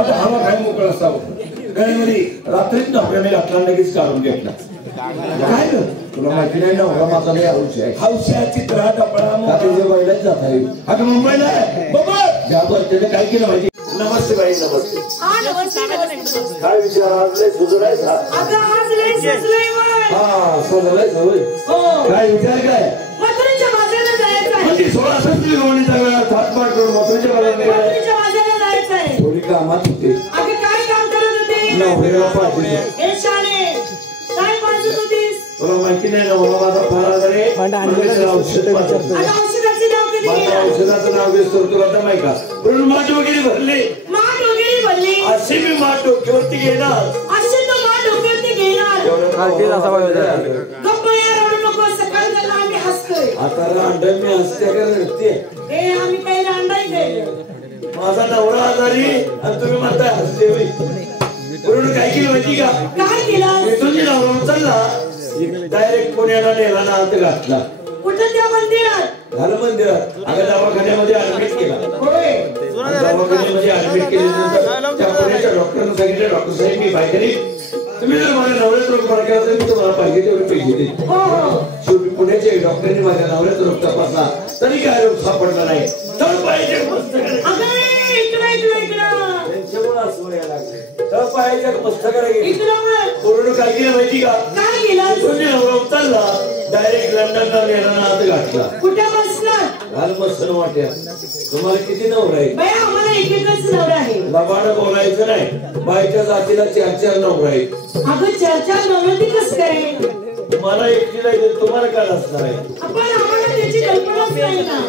आता हवा काय मोकळा असावं गळ्यामध्ये रात्रीच नवऱ्याने घातला लगेच काढून घेतला काय ग तुला माहिती नाही नवरा माझा लय हौशी आहे हौशी चित्रा डबळा मोठ्या बैलाच जात आहे अगं मुंबईला बाबा ज्या बसतेने काय केलं माहिती नमस्ते बाई नमस्ते काय विचार आज लय सुजलाय सोजलाय काय विचार काय मथुरेच्या बाजाराला जायचं आहे म्हणजे 16 सत्री रोवणीचा वेळा थाटपाट करून मथुरेच्या बाजाराला जायचं आहे थोडी कामात होते अगं काय काम करत होते नवऱ्याला पाहिजे हे शाणे काय पाजत होतीस तुला माहिती नाही नवरा माझा फरार आहे औषध औषधाचे नाव कधी माझ्या औषधाचं नाव घेतो तुला तर माहिती का म्हणून माठ वगैरे भरले माठ वगैरे भरले असे मी माठ डोक्यावरती घेणार असे तो माठ डोक्यावरती घेणार गप्पा रडू नको सकाळी त्याला आम्ही हसतोय आता रांडण मी हसते का रडते हे आम्ही काही रांडाय माझा नवरा आजारी आणि तुम्ही म्हणताय हसते म्हणून काय केलं माहिती का काय केलं तुझी नवरा चालला डायरेक्ट पुण्याला नेला ना हात घातला कुठं त्या मंदिरात झालं मंदिरात अगं दवाखान्यामध्ये ऍडमिट केला दवाखान्यामध्ये ऍडमिट केल्यानंतर त्या पुण्याच्या डॉक्टरने सांगितलं डॉक्टर साहेब मी बाहेर तुम्ही जर माझ्या नवऱ्याचा रोग बरा केला तर मी तुम्हाला पाहिजे तेवढे पैसे देईन शेवटी पुण्याचे डॉक्टरने माझ्या नवऱ्याचा रोग तपासला तरी काय रोग सापडला नाही तर पाहिजे कोरोना काय केलं माहिती का काय केलं नवरा उचलला डायरेक्ट लंडनला नेला ना हात घातला कुठे बसला घाल बसणं वाट्या तुम्हाला किती नवरा आहे बाया आम्हाला एकच नवरा आहे लबाड बोलायचं नाही बायच्या जातीला 4-4 नवरा आहेत अगं 4-4 नवरा ती कसं काय मला एकटीला तुम्हाला काय असणार आहे आपण आम्हाला त्याची कल्पनाच नाही ना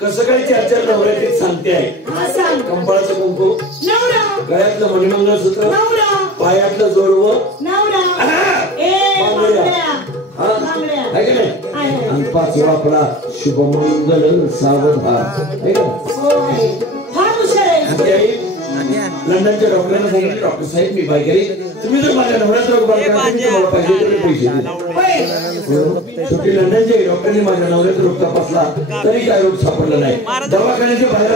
कसं काय 4-4 नवऱ्याची सांगते आहे हा सांग कंपाळाचं कुंकू नवरा गळ्यातलं मणिमंगळसूत्र नवरा पायातलं जोडवं नवरा आणि 5वा आपला शुभमंगल सावधान लंडनच्या डॉक्टरांना सांगितलं डॉक्टर साहेब मी बाहेर तुम्ही जर माझ्या नवऱ्याचा रोग बरा केला तुम्हाला पाहिजे तेवढे पैसे देईन शेवटी लंडनच्या डॉक्टरने माझ्या नवऱ्याचा रोग तपासला तरी काय रोग सापडला नाही दवाखान्याच्या बाहेर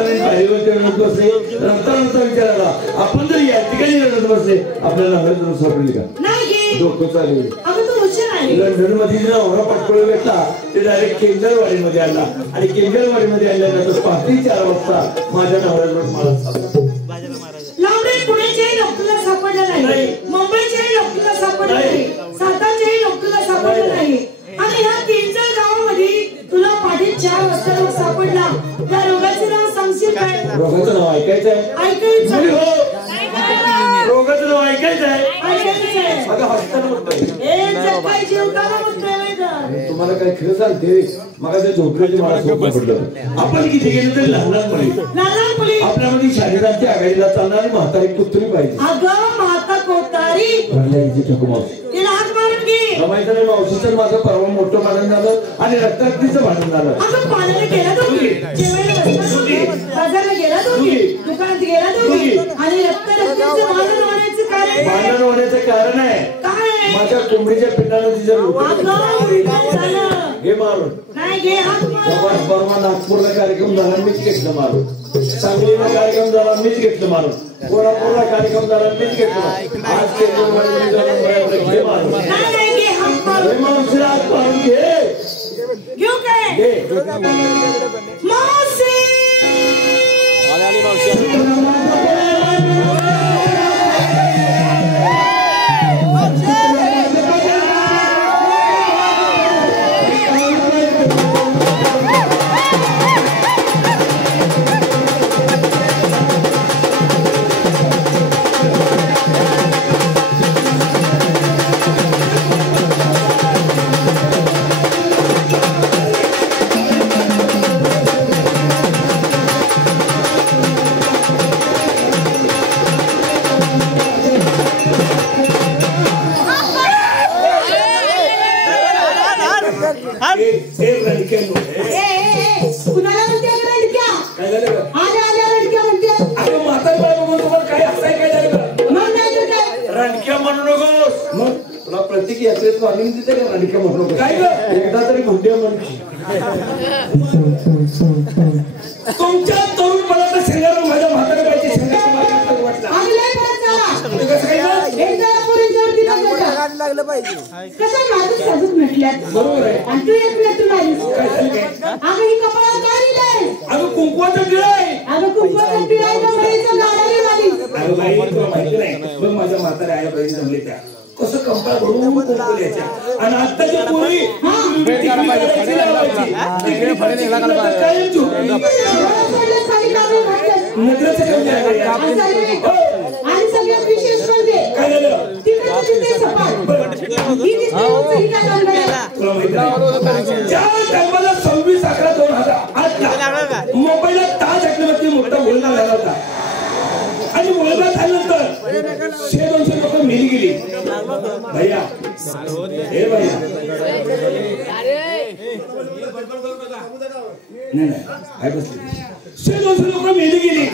बसले रक्ताचा विचारायला आपण जर या ठिकाणी रडत बसले आपल्याला नवऱ्याचा रोग सापडले का डोकं चालेल लंडन मध्ये नवरा पाठपोळा भेटला ते डायरेक्ट केंजरवाडीमध्ये आला आणि केंजरवाडीमध्ये आल्यानंतर 5-4 वाजता माझ्या नवऱ्याचा रोग मला सापडला पुण्याच्याही डॉक्टरला सापडलं नाही मुंबईच्याही डॉक्टरला सापडलं नाही सातारच्याही डॉक्टरला सापडलं नाही आणि ह्या केंजर गावामध्ये तुला 4:30 वाजता रोग सापडला त्या रोगाचं नाव सांगशील काय रोगाचं नाव ऐकायचं रोगाचं नाव ऐकायचं आहे तुम्हाला काय खरं सांगते मग त्या झोपड्याची मला सोपं पडलं आपण किती गेलो तरी लहान आपल्यामध्ये शरीराची आघाडीला चालणारी म्हातारी कुत्री पाहिजे माहिती नाही मावशीचं माझं परवा मोठं भांडण झालं आणि रक्तातीचं भांडण झालं बाजारात गेला दुकानात गेला आणि भांडण होण्याचं कारण आहे माझ्या कोंबडीच्या पिंडाला तिचं घे मारून परवा नागपूरला कार्यक्रम झाला मीच घेतलं मारून सांगलीला कार्यक्रम झाला मीच घेतलं मारून कोल्हापूरला कार्यक्रम झाला मीच घेतलं आज घे मारून मावशीला आज मारून घे घेऊ काय मावशी प्रत्येक यात्रेत वागणी तिथे का राणिका म्हणू नको काय एकदा तरी म्हणते म्हणची तुमच्या तरुणपणाचा शेंगार माझ्या म्हाताऱ्या बाईची शेंगार वाटला लागलं पाहिजे. कसं माझं साजूक म्हटल्यात बरोबर आहे. आणि तू एक भेटून आलीस. काय झालं काय? अगं ही कपाळात काय लिहिलंय? अगं कुंकवाचं टिळा आहे. अगं कुंकवाचं टिळा आहे तर बाईचं गाडा आलीस. अगं बाई तुला माहिती नाही मग माझ्या म्हाताऱ्या आया बहिणी जमले त्या कसं कंपाळ भरून कुंकू द्यायच्या आणि आत्ताच्या पोरी टिकली काढायची लावायची. टिकली काढायची तर कायम झोप. नजरेचं कमी आहे का? आणि सगळ्यात विशेष म्हणजे काय झालं? तिकडचं तिथे सपाट. ही दिसते उंच, ही काय काम करायला? तुला माहिती नाही ज्या टायमाला 26/11/2008 मुंबईला ताज हॉटेलवरती मोठा मुलगा झाला होता आणि मुलगा झाल्यानंतर 100-200 लोक मेली गेली. भैया हे भैया नाही काय बसली 100-200 लोक मेली गेली.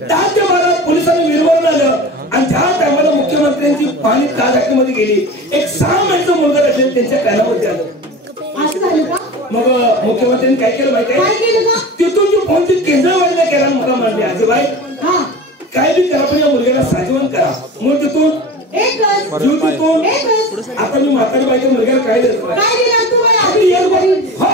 10 ते 12 पोलिसांनी विरवरून आलं आणि ज्या टायमाला मुख्यमंत्र्यांची पाणी ताज हॉटेलमध्ये गेली एक 6 महिन्याचा मुलगा असेल त्यांच्या कानावरती आलं. असं झालं का? मग मुख्यमंत्र्यांनी काय केलं माहिती काय आहे? केलं का? तिथून जी फोनची केंद्रवाडीला केला मला म्हणले आजोबाई हा काय बी करा पण या मुलग्याला साजवण करा. मग तिथून एकच जीव तिथून एकच आता मी म्हातारी बाईच्या मुलग्याला काय देतो काय दिलं तू बाई आधी एक बरी हो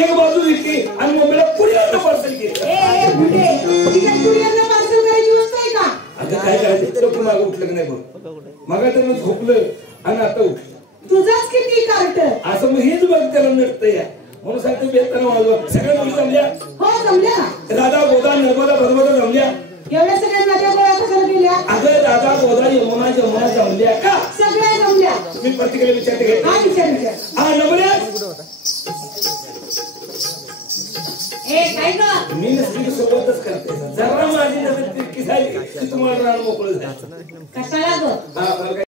एक बाजू घेतली आणि मुंबईला पुण्यात पार्सल केलं. ए बुढे तिकडे कुरिअरला पार्सल करायची वस्तू आहे का? आता काय करायचं तर पण मागं उठलं की नाही बघ मागा तर मग झोपलं आणि आता उठलं तुझाच किती कार्ट असं मग हेच बघ त्याला नटतं या म्हणून सांगतो बेताना वाजवा. सगळ्या मुली जमल्या हो जमल्या राधा गोदा नर्मदा भरमदा जमल्या. एवढ्या सगळ्या नद्या गोळ्या कशाला गेल्या? अगं राधा गोदा यमुना जमुना जमल्या का? सगळ्या जमल्या. मी प्रत्येकाला विचारते घे हा विचार हा नमल्या ए काय का मी नसली सोबतच करते जरा माझी नजर तिरकी झाली की तुम्हाला रान मोकळं झालं. कशाला ग? हा